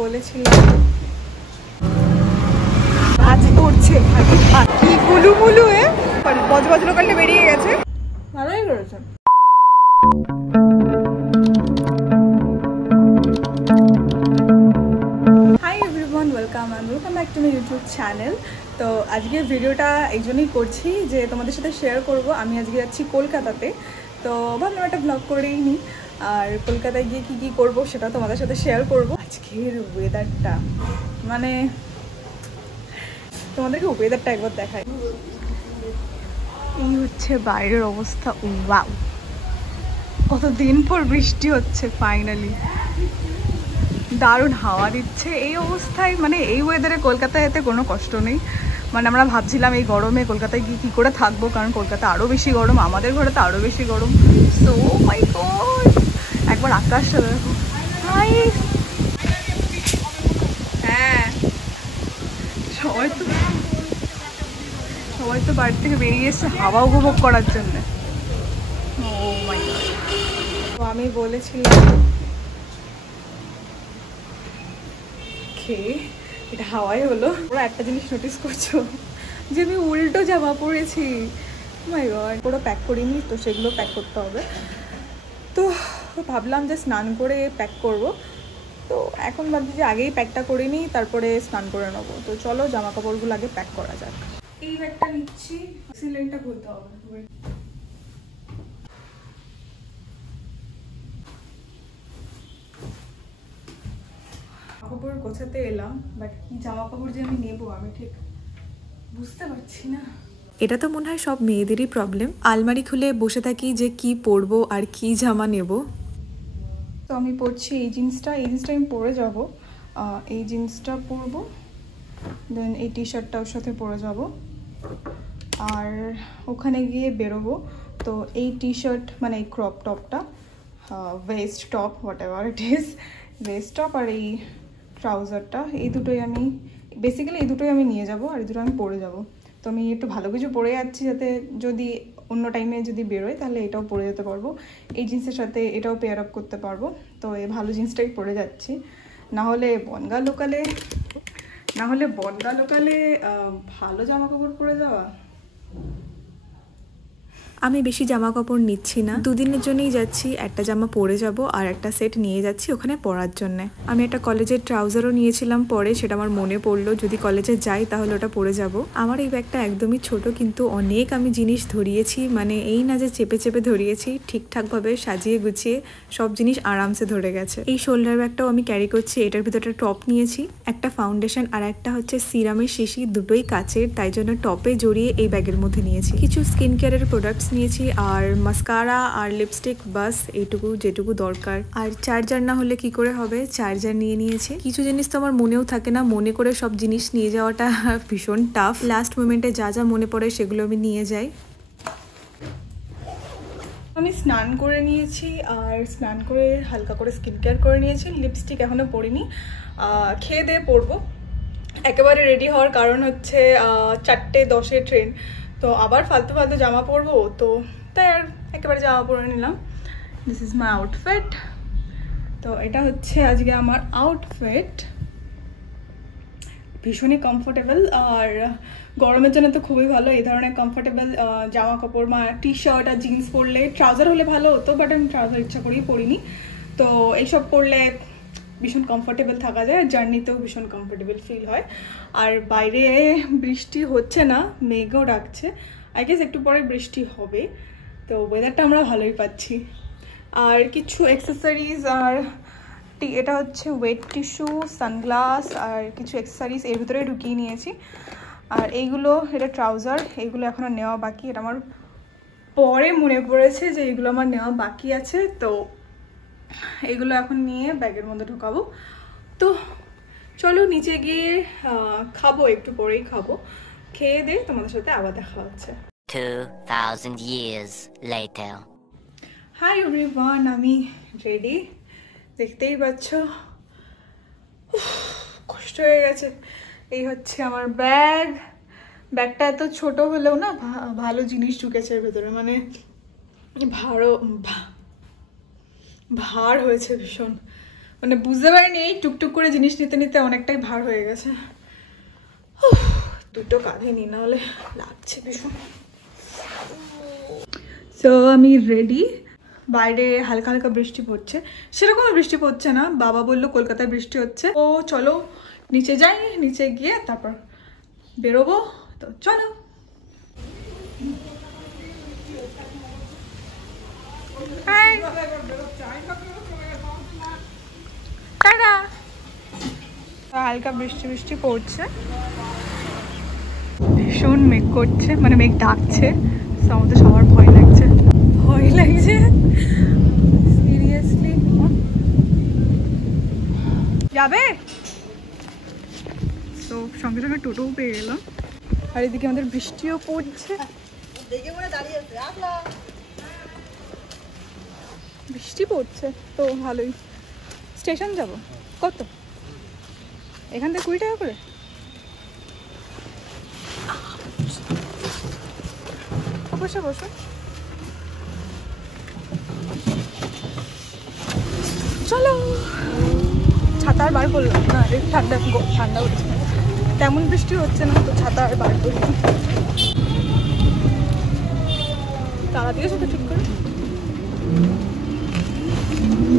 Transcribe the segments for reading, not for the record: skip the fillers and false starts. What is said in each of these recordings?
বলেছিলাম আজ করছে কি গুলু মুলু বজবজ লোকালটা বেরিয়ে গেছে, ভালোই করেছে। Hi everyone, welcome back to my YouTube channel. তো আজকে ভিডিওটা এই জন্যই করছি যে তোমাদের সাথে শেয়ার করব। আমি আজকে যাচ্ছি কলকাতাতে, তো ভাবলাম একটা ব্লগ করেই নিই। আর কলকাতায় গিয়ে কী কী করবো সেটা তোমাদের সাথে শেয়ার করব। আজকের ওয়েদারটা মানে তোমাদেরকে ওয়েদারটা একবার দেখাই। এই হচ্ছে বাইরের অবস্থা। ওয়াও, কতদিন পর বৃষ্টি হচ্ছে ফাইনালি, দারুণ হাওয়া দিচ্ছে। এই অবস্থায় মানে এই ওয়েদারে কলকাতায় এতে কোনো কষ্ট নেই। মানে আমরা ভাবছিলাম এই গরমে কলকাতায় গিয়ে কী করে থাকবো, কারণ কলকাতা আরও বেশি গরম, আমাদের ঘরে তো আরও বেশি গরম। সো মাই গড, একবার আকাশটা দেখো। হাই, হ্যাঁ সবাই তো বাড়ি থেকে বেরিয়ে এসছে হাওয়া উপভোগ করার জন্য। ও মাই গড, তো আমি বলেছিলাম এটা হাওয়াই হলো। ওরা একটা জিনিস নোটিস করছো যে আমি উল্টো জামা পরেছি। মাই গড, পুরো প্যাক করিনি, তো সেগুলো প্যাক করতে হবে। তো ভাবলাম যে স্নান করে প্যাক করব। তো এখন ভাবছি যে আগেই প্যাকটা করে নিই, তারপরে স্নান করে নেবো। তো চলো জামা কাপড়গুলো আগে প্যাক করা যাক। এই ব্যাগটা নিচ্ছি, সিলিংটা খুলতে হবে। কাপড় গোছাতে এলাম, বাট কি জামা কাপড় যে আমি নেবো আমি ঠিক বুঝতে পারছি না। এটা তো মনে হয় সব মেয়েদেরই প্রবলেম, আলমারি খুলে বসে থাকি যে কি পরবো আর কি জামা নেব। তো আমি পরছি এই জিন্সটা আমি পরে যাব। এই জিন্সটা পরবো, দেন এই টি শার্টটা ওর সাথে পরে যাব, আর ওখানে গিয়ে বেরোবো। তো এই টি শার্ট মানে এই crop top, waist top whatever it is, waist top আর এই ট্রাউজারটা, এই দুটোই আমি বেসিক্যালি নিয়ে যাব, আর এই দুটো আমি পরে যাব। তো আমি একটু ভালো কিছু পরে যাচ্ছি যাতে যদি অন্য টাইমে যদি বেরোয় তাহলে এটাও পরে যেতে পারবো, এই জিন্সের সাথে এটাও পেয়ার আপ করতে পারবো। তো এই ভালো জিন্সটাই পরে যাচ্ছি, না হলে বনগা লোকালে ভালো জামা কাপড় পরে যাওয়া। আমি বেশি জামা কাপড় নিচ্ছি না, দুদিনের জন্যই যাচ্ছি। একটা জামা পরে যাব আর একটা সেট নিয়ে যাচ্ছি ওখানে পরার জন্য। আমি একটা কলেজের ট্রাউজারও নিয়েছিলাম পরে, সেটা আমার মনে পড়লো যদি কলেজে যাই তাহলে ওটা পরে যাব। আমার এই ব্যাগটা একদমই ছোট, কিন্তু অনেক আমি জিনিস ধরিয়েছি, মানে এই না যে চেপে চেপে ধরিয়েছি, ঠিকঠাকভাবে সাজিয়ে গুছিয়ে সব জিনিস আরামসে ধরে গেছে। এই শোল্ডার ব্যাগটাও আমি ক্যারি করছি, এটার ভিতরে একটা টপ নিয়েছি, একটা ফাউন্ডেশন আর একটা হচ্ছে সিরামের শিশি, দুটোই কাচের, তাই জন্য টপে জড়িয়ে এই ব্যাগের মধ্যে নিয়েছি। কিছু স্কিন কেয়ারের প্রোডাক্টস নিয়েছি, আর মাস্কারা আর লিপস্টিক, বাস এইটুকু যেটুকু দরকার। আর চার্জার না হলে কি করে হবে, চার্জার নিয়ে নিয়েছি। কিছু জিনিস তো আমার মনেও থাকে না, মনে করে সব জিনিস নিয়ে যাওয়াটা ভীষণ টাফ। লাস্ট মোমেন্টে যা যা মনে পড়ে সেগুলো আমি নিয়ে যাই। আমি স্নান করে নিয়েছি, আর স্নান করে হালকা করে স্কিন কেয়ার করে নিয়েছি। লিপস্টিক এখনো পরিনি, খেয়ে দিয়ে পরবো। একেবারে রেডি হওয়ার কারণ হচ্ছে 4:10 ট্রেন, তো আবার ফালতু ফালতু জামা পরবো, তো তাই আর একেবারে জামা পরে নিলাম। This is my outfit. তো এটা হচ্ছে আজকে আমার আউটফিট, ভীষণই কমফোর্টেবল, আর গরমের জন্য তো খুবই ভালো এই ধরনের কমফোর্টেবল জামা কাপড়। টি শার্ট আর জিন্স পরলে, ট্রাউজার হলে ভালো হতো, বাট আমি ট্রাউজার ইচ্ছা করেই পরিনি। তো এইসব পরলে ভীষণ কমফোর্টেবল থাকা যায়, আর জার্নিতেও ভীষণ কমফোর্টেবল ফিল হয়। আর বাইরে বৃষ্টি হচ্ছে না, মেঘও ডাকছে, আই গেস একটু পরে বৃষ্টি হবে। তো ওয়েদারটা আমরা ভালোই পাচ্ছি। আর কিছু অ্যাক্সেসরিজ, আর এটা হচ্ছে ওয়েট টিস্যু, সানগ্লাস আর কিছু অ্যাক্সেসরিজ এর ভিতরে ঢুকিয়ে নিয়েছি। আর এইগুলো, এটা ট্রাউজার, এইগুলো এখনও নেওয়া বাকি। এটা আমার পরে মনে পড়েছে যে এইগুলো আমার নেওয়া বাকি আছে, তো এগুলো এখন নিয়ে ব্যাগের মধ্যে ঢোকাবো। তো চলো নিচে গিয়ে খাবো, একটু পরেই খাবো, খেয়ে দিয়ে তোমাদের সাথে আবার দেখা হচ্ছে। 2000 years later. হাই এভরিওয়ান, আমি রেডি, দেখতেই পাচ্ছ। কষ্ট হয়ে গেছে। এই হচ্ছে আমার ব্যাগটা এত ছোট হলেও না ভালো জিনিস ঢুকেছে এর ভেতরে, মানে ভার হয়েছে ভীষণ। মানে বুঝতে পারিনি এই টুকটুক করে জিনিস নিতে নিতে অনেকটাই ভার হয়ে গেছে। দুটো কাঁধে নি, না হলে লাগছে ভীষণ। সো আমি রেডি। বাইরে হালকা হালকা বৃষ্টি পড়ছে, সেরকম বৃষ্টি পড়ছে না, বাবা বললো কলকাতায় বৃষ্টি হচ্ছে। ও চলো নিচে যাই, নিচে গিয়ে তারপর বেরোবো। তো চলো। হালকা বৃষ্টি বৃষ্টি পড়ছে, ভীষণ মেঘ করছে, মানে মেঘ ডাকছে। আমাদের সবার ভয় লাগছে, ভয় লাগছে সিরিয়াসলি। যাবে তো সঙ্গে সঙ্গে টোটোও পেয়ে গেলাম, আর এদিকে আমাদের বৃষ্টিও পড়ছে। বৃষ্টি পড়ছে তো ভালোই। স্টেশন যাব কত? এখান থেকে 20 টাকা করে। বসে বসো, চলো। ছাতা আর বার করলাম না, ঠান্ডা ঠান্ডা হচ্ছে, তেমন বৃষ্টি হচ্ছে না তো ছাতা আর বার করলাম। তারা দিয়ে সেটা ঠিক করে,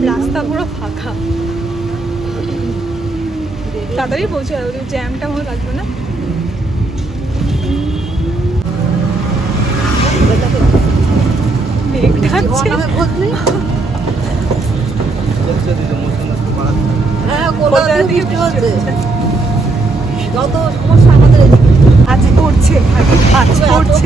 রাস্তা পুরো ফাঁকা, তাড়াতাড়ি পৌঁছে যাবে, জ্যামটা মনে লাগবে না। মেঘ ডাকছে। আজ পড়ছে, আজ পড়ছে।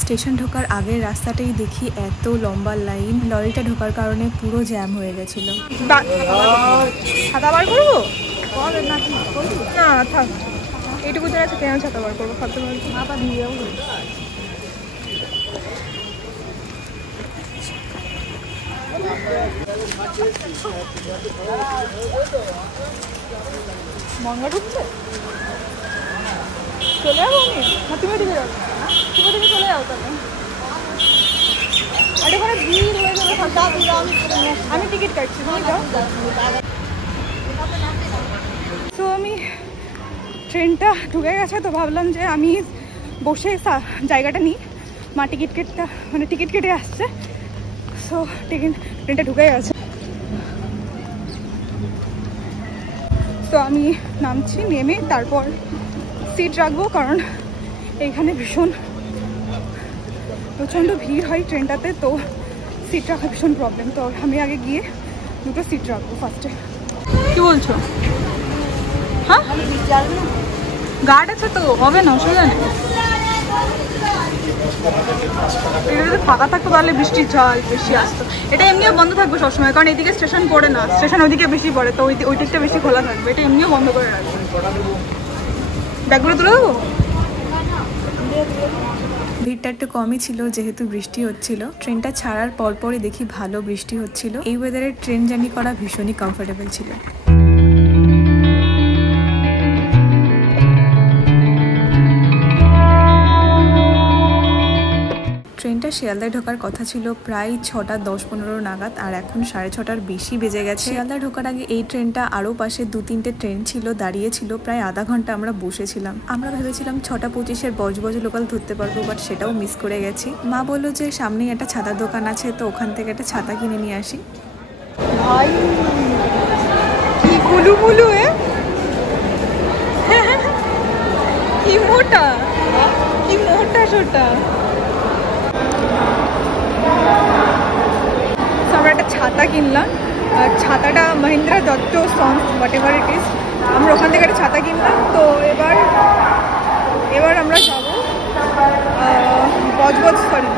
স্টেশন ঢোকার আগের রাস্তাটাই দেখি এত লম্বা লাইন, লরিটা ঢোকার কারণে পুরো জ্যাম হয়ে গেছিল। ছাতা বার করবো না, থাক এইটুকু জায়গা আছে, কেন ছাতা বার করবো? ভাবতে পারছি মাথা দিয়ে যাবো। মঙ্গা ঢুকছে, চলে যাবো আমি না? তুমি ঢুকে যাবো, তুমি চলে যাও তাহলে। আর এখানে ভিড় হয়ে যাবে, আমি টিকিট কাটছি, তুমি যাও। তো আমি ট্রেনটা ঢুকে গেছে, তো ভাবলাম যে আমি বসে জায়গাটা নিই। মা টিকিট কেটে আসছে, সো ট্রেনটা ঢুকে গেছে। তো আমি নামছি, নেমে তারপর সিট রাখবো, কারণ এইখানে প্রচণ্ড ভিড় হয় ট্রেনটাতে, তো সিট রাখা ভীষণ প্রবলেম। তো আমি আগে গিয়ে দুটো সিট রাখবো ফার্স্টে। কি বলছো? হ্যাঁ গার্ড আছে তো, হবে না, অসুবিধা নেই। এটা যদি ফাঁকা থাকতো তাহলে বৃষ্টির জল বেশি আসতো। এটা এমনিও বন্ধ থাকবে সবসময়, কারণ এইদিকে স্টেশন পড়ে না, স্টেশন ওইদিকে বেশি পড়ে, তো ওই দিকটা বেশি খোলা থাকবে। এটা এমনিও বন্ধ করে রাখবে। ব্যাগগুলো তুলে দেবো। ভিড়টা একটু কমই ছিল যেহেতু বৃষ্টি হচ্ছিল। ট্রেনটা ছাড়ার পরপরই দেখি ভালো বৃষ্টি হচ্ছিল। এই ওয়েদারে ট্রেন জার্নি করা ভীষণই কমফোর্টেবল ছিল। ট্রেনটা শিয়ালদায় ঢোকার কথা ছিল প্রায় 6টা 10-15 নাগাদ, আর এখন 6:30টার বেশি বেজে গেছে। শিয়ালদায় ঢোকার আগে এই ট্রেনটা আরও পাশে 2-3টে ট্রেন ছিল, দাঁড়িয়েছিল প্রায় আধা ঘন্টা। আমরা বসেছিলাম, আমরা ভেবেছিলাম 6:25-এর বজবজ লোকাল ধরতে পারবো, বাট সেটাও মিস করে গেছি। মা বললো যে সামনেই একটা ছাতার দোকান আছে, তো ওখান থেকে একটা ছাতা কিনে নিয়ে আসি। ভাই কি গুলুমুলু, কি মোটা, কি মোটা সোটা। আমরা একটা ছাতা কিনলাম, ছাতাটা Mahindra Dutta sons what ever it is. আমরা ওখান থেকে একটা ছাতা কিনলাম। তো এবার আমরা যাবো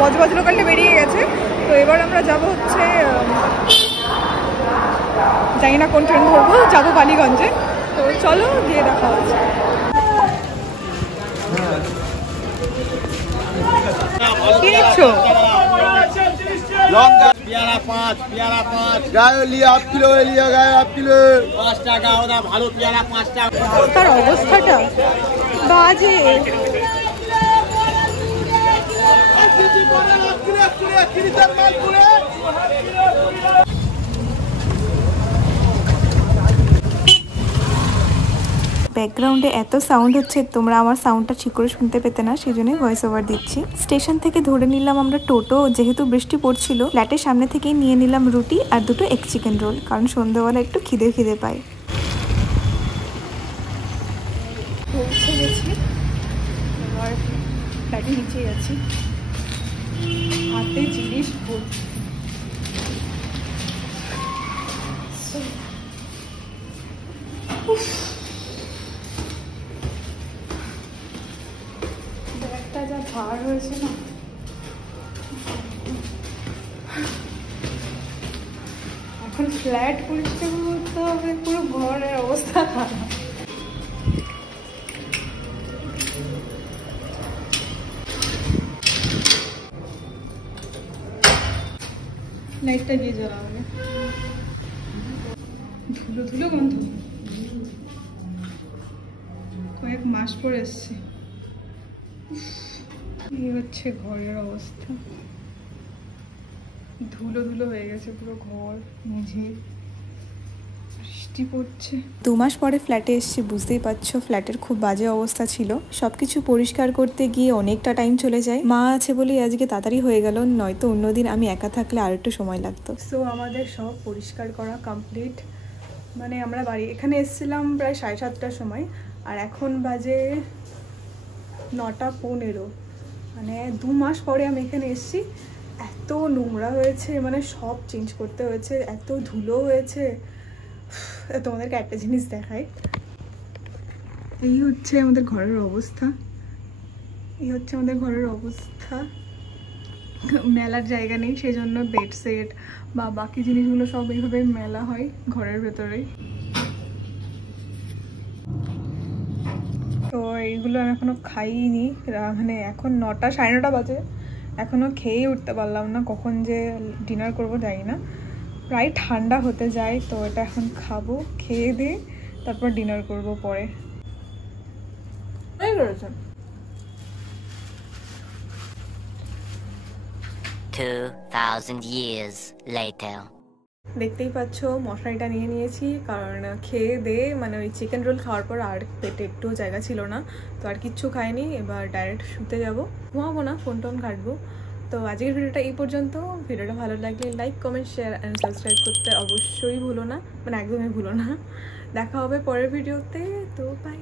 বজবজ লোকালটা বেরিয়ে গেছে, তো এবার আমরা যাবো হচ্ছে, জানি না কোন ট্রেন ধরবো, যাবো বালিগঞ্জে। তো চলো গিয়ে দেখা হচ্ছে। কি নিচ্ছ? পেয়ারা 5 গায়ে লিয়ে 1 কিলো লিয়ে গায়ে 1 কিলো 5 টাকা। ওরা ভালো পেয়ারা 5 টাকা। তার অবস্থাটা বাজে। ব্যাকগ্রাউন্ডে এত সাউন্ড হচ্ছে, তোমরা আমার সাউন্ডটা ঠিক করে শুনতে পেতে না, সেই জন্যই ভয়েস ওভার দিচ্ছি। স্টেশন থেকে ধরে নিলাম আমরা টোটো, যেহেতু বৃষ্টি পড়ছিল ফ্ল্যাটের সামনে থেকেই নিয়ে নিলাম রুটি আর দুটো এগ চিকেন রোল, কারণ সন্ধ্যাবেলা একটু খিদে পাই। পৌঁছে গেছি, এবার ফ্ল্যাটে নিচেই আছি, হাতে জিনিস ভর্তি। ব্যাগটা যা ভার হয়েছে না, এখন ফ্ল্যাট পরিষ্কার করতে হবে, পুরো ঘরের অবস্থা খারাপ। লাইটটা গিয়ে জ্বালাবে, ধুলো ধুলো গন্ধ, কয়েক মাস পরে এসছে। এই হচ্ছে ঘরের অবস্থা, ধুলো ধুলো হয়ে গেছে পুরো ঘর, মেঝে, বৃষ্টি পড়ছে। 2 মাস পরে ফ্ল্যাটে এসেছি, বুঝতেই পারছো ফ্ল্যাটের খুব বাজে অবস্থা ছিল। সবকিছু পরিষ্কার করতে গিয়ে অনেকটা টাইম চলে যায়। মা আছে বলেই আজকে তাড়াতাড়ি হয়ে গেল, নয়তো অন্যদিন আমি একা থাকলে আর একটু সময় লাগতো। সো আমাদের সব পরিষ্কার করা কমপ্লিট, মানে আমরা বাড়ি এখানে এসেছিলাম প্রায় 7:30টার সময়, আর এখন বাজে 9:15। মানে 2 মাস পরে আমি এখানে এসেছি, এত নোংরা হয়েছে, মানে সব চেঞ্জ করতে হয়েছে, এত ধুলো হয়েছে। তোমাদেরকে একটা জিনিস দেখাই, এই হচ্ছে আমাদের ঘরের অবস্থা, এই হচ্ছে আমাদের ঘরের অবস্থা। মেলার জায়গা নেই, সেই জন্য বেড সেট বা বাকি জিনিসগুলো সব এইভাবে মেলা হয় ঘরের ভেতরেই। তো এইগুলো আমি এখনো খাইনি, মানে এখন 9টা 9:30 বাজে, এখনো খেয়েই উঠতে পারলাম না, কখন যে ডিনার করবো জানি না। প্রায় ঠান্ডা হতে যায়, তো এটা এখন খাবো, খেয়ে দিয়ে তারপর ডিনার করবো পরে। 2,000 years later. দেখতেই পাচ্ছ মশারিটা নিয়ে নিয়েছি, কারণ খেয়ে দিয়ে মানে ওই চিকেন রোল খাওয়ার পর আর পেটে একটু জায়গা ছিল না, তো আর কিচ্ছু খাইনি। এবার ডাইরেক্ট শুতে যাব, ঘুমাবো না, ফোন টোন কাটবো। তো আজকের ভিডিওটা এই পর্যন্ত। ভিডিওটা ভালো লাগলে like, comment, share and subscribe করতে অবশ্যই ভুলো না, মানে একদমই ভুলো না। দেখা হবে পরের ভিডিওতে, তো বাই।